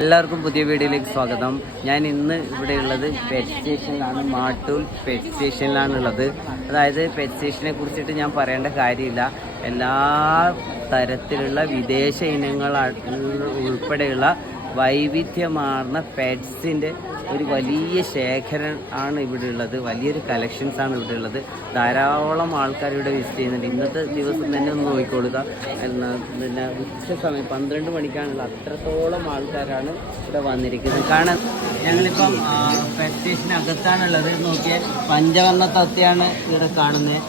എല്ലാവർക്കും പുതിയ വീഡിയോയിലേക്ക് സ്വാഗതം. ഞാൻ ഇന്ന് ഇവിടെ ഉള്ളത് പെറ്റ് സ്റ്റേഷനിലാണ്. മാട്ടൂൽ പെറ്റ് സ്റ്റേഷനിലാണുള്ളത്. അതായത് പെറ്റ് സ്റ്റേഷനെ കുറിച്ചിട്ട് ഞാൻ പറയേണ്ട കാര്യമില്ല. എല്ലാ തരത്തിലുള്ള വിദേശ ഇനങ്ങൾ ഉൾപ്പെടെയുള്ള വൈവിധ്യമാർന്ന പെറ്റ്സിൻ്റെ ഒരു വലിയ ശേഖരം ആണ് ഇവിടെ ഉള്ളത്. വലിയൊരു കളക്ഷൻസാണ് ഇവിടെ ഉള്ളത്. ധാരാളം ആൾക്കാർ ഇവിടെ വിസിറ്റ് ചെയ്യുന്നുണ്ട്. ഇന്നത്തെ ദിവസം തന്നെ ഒന്ന് നോക്കിക്കൊടുക്കുക. പിന്നെ ഉച്ച സമയം 12 മണിക്കാണുള്ള അത്രത്തോളം ആൾക്കാരാണ് ഇവിടെ വന്നിരിക്കുന്നത്. കാരണം ഞങ്ങളിപ്പം പെറ്റ് സ്റ്റേഷനകത്താണുള്ളത്. നോക്കിയാൽ പഞ്ചവർണ്ണ തത്തയാണ് ഇവിടെ കാണുന്നത്.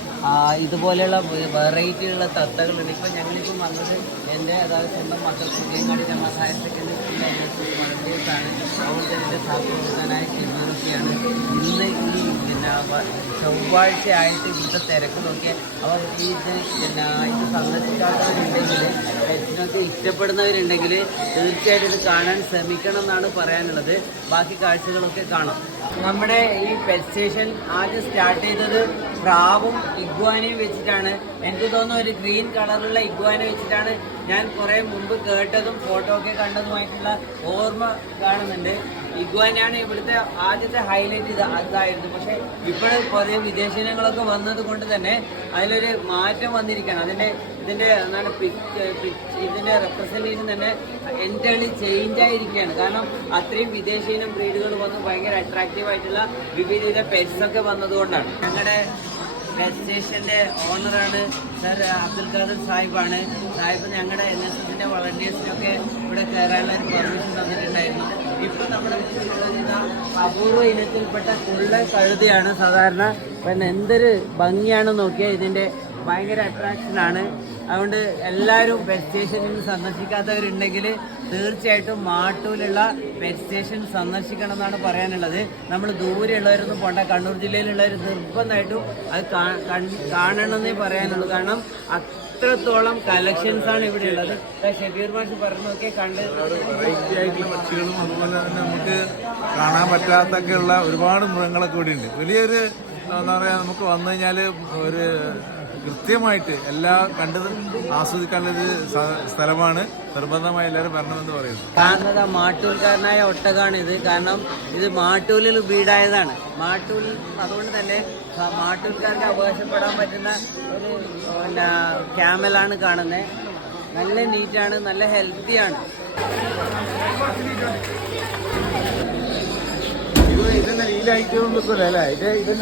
ഇതുപോലെയുള്ള വെറൈറ്റിയുള്ള തത്തകളുണ്ട്. ഇപ്പം ഞങ്ങളിപ്പം വന്നത് എൻ്റെ അതായത് സ്വന്തം മക്കൾ പുതിയങ്ങാടി ജമാഅത്ത് ഹയർ സെക്കൻഡറി സ്കൂളിലാണ്. അതുകൊണ്ട് എൻ്റെ സഹപ്രവർത്തകനായ ഷെബീറൊക്കെയാണ്. ഇന്ന് ഈ ചൊവ്വാഴ്ച ആയിട്ട് ഇവിടുത്തെ തിരക്ക് നോക്കിയാൽ അവർ ഇത് സന്ദർശിക്കാത്തവരുണ്ടെങ്കിൽ പെറ്റ്സിനൊക്കെ ഇഷ്ടപ്പെടുന്നവരുണ്ടെങ്കിൽ തീർച്ചയായിട്ടും ഇത് കാണാൻ ശ്രമിക്കണം എന്നാണ് പറയാനുള്ളത്. ബാക്കി കാഴ്ചകളൊക്കെ കാണാം. നമ്മുടെ ഈ പെറ്റ് സ്റ്റേഷൻ ആദ്യം സ്റ്റാർട്ട് ചെയ്തത് പ്രാവും ഇഗ്വാനയും വെച്ചിട്ടാണ്. എനിക്ക് തോന്നുന്നു ഒരു ഗ്രീൻ കളറുള്ള ഇഗ്വാന വെച്ചിട്ടാണ് ഞാൻ കുറേ മുമ്പ് കേട്ടതും ഫോട്ടോ ഒക്കെ കണ്ടതുമായിട്ടുള്ള ഓർമ്മ കാണുന്നുണ്ട്. ഇഗ്വാനയാണ് ഇവിടുത്തെ ആദ്യത്തെ ഹൈലൈറ്റ് ഇതായിരുന്നു. പക്ഷേ ഇപ്പോൾ കുറേ വിദേശിനങ്ങളൊക്കെ വന്നത് കൊണ്ട് തന്നെ അതിലൊരു മാറ്റം വന്നിരിക്കുകയാണ്. ഇതിൻ്റെ എന്താണ് ഇതിൻ്റെ റെപ്രസെൻറ്റേഷൻ തന്നെ എൻ്റർലി ചേഞ്ച് ആയിരിക്കുകയാണ്. കാരണം അത്രയും വിദേശീനം ബ്രീഡുകൾ വന്ന് ഭയങ്കര അട്രാക്റ്റീവ് ആയിട്ടുള്ള വിവിധ പെറ്റ്സ് ഒക്കെ വന്നതുകൊണ്ടാണ്. ഞങ്ങളുടെ പെറ്റ് സ്റ്റേഷൻ്റെ ഓണറാണ് സർ അബ്ദുൽ ഖാദർ സാഹിബാണ്. സാഹിബ് ഞങ്ങളുടെ NSSൻ്റെ വളണ്ടിയേഴ്സിനൊക്കെ ഇവിടെ കയറാനുള്ള ഒരു പെർമിഷൻ തന്നിട്ടുണ്ടായിരുന്നു. ഇപ്പോൾ നമ്മുടെ അപൂർവ ഇനത്തിൽപ്പെട്ട കുള്ള കഴുതയാണ്. സാധാരണ പിന്നെ എന്തൊരു ഭംഗിയാണ് നോക്കിയാൽ ഇതിൻ്റെ ഭയങ്കര അട്രാക്ഷനാണ്. അതുകൊണ്ട് എല്ലാവരും പെറ്റ് സ്റ്റേഷനിൽ സന്ദർശിക്കാത്തവരുണ്ടെങ്കിൽ തീർച്ചയായിട്ടും മാട്ടൂലുള്ള പെറ്റ് സ്റ്റേഷൻ സന്ദർശിക്കണം എന്നാണ് പറയാനുള്ളത്. നമ്മൾ ദൂരെയുള്ളവരൊന്നും പോണ്ട, കണ്ണൂർ ജില്ലയിലുള്ളവർ നിർബന്ധമായിട്ടും അത് കാണണമെന്നേ പറയാനുള്ളൂ. കാരണം അത്രത്തോളം കളക്ഷൻസാണ് ഇവിടെ ഉള്ളത്. ഷബീർ മാഷ് പറഞ്ഞൊക്കെ കണ്ട് വെറൈറ്റി ആയിട്ടുള്ള പക്ഷികളും അതുപോലെ തന്നെ നമുക്ക് കാണാൻ പറ്റാത്തൊക്കെയുള്ള ഒരുപാട് മൃഗങ്ങളൊക്കെ ഇവിടെ ഉണ്ട്. വലിയൊരു എന്താ പറയുക, നമുക്ക് വന്നു കഴിഞ്ഞാൽ ഒരു കൃത്യമായിട്ട് എല്ലാ കണ്ടതും ആസ്വദിക്കാനുള്ളൊരു സ്ഥലമാണ്. നിർബന്ധമായി എല്ലാവരും വരണമെന്ന് പറയുന്നു. കാണുന്നത് മാട്ടൂൽക്കാരനായ ഒട്ടകാണ് ഇത്. കാരണം ഇത് മാട്ടൂലിൽ ബ്രീഡായതാണ്. മാട്ടൂൽ അതുകൊണ്ട് തന്നെ മാട്ടൂൽക്കാർക്ക് അവകാശപ്പെടാൻ പറ്റുന്ന ഒരു ക്യാമലാണ് കാണുന്നത്. നല്ല നീറ്റാണ്, നല്ല ഹെൽത്തിയാണ്. ഇതെന്നെ ലീലായിട്ട് അല്ലേ? ഇത്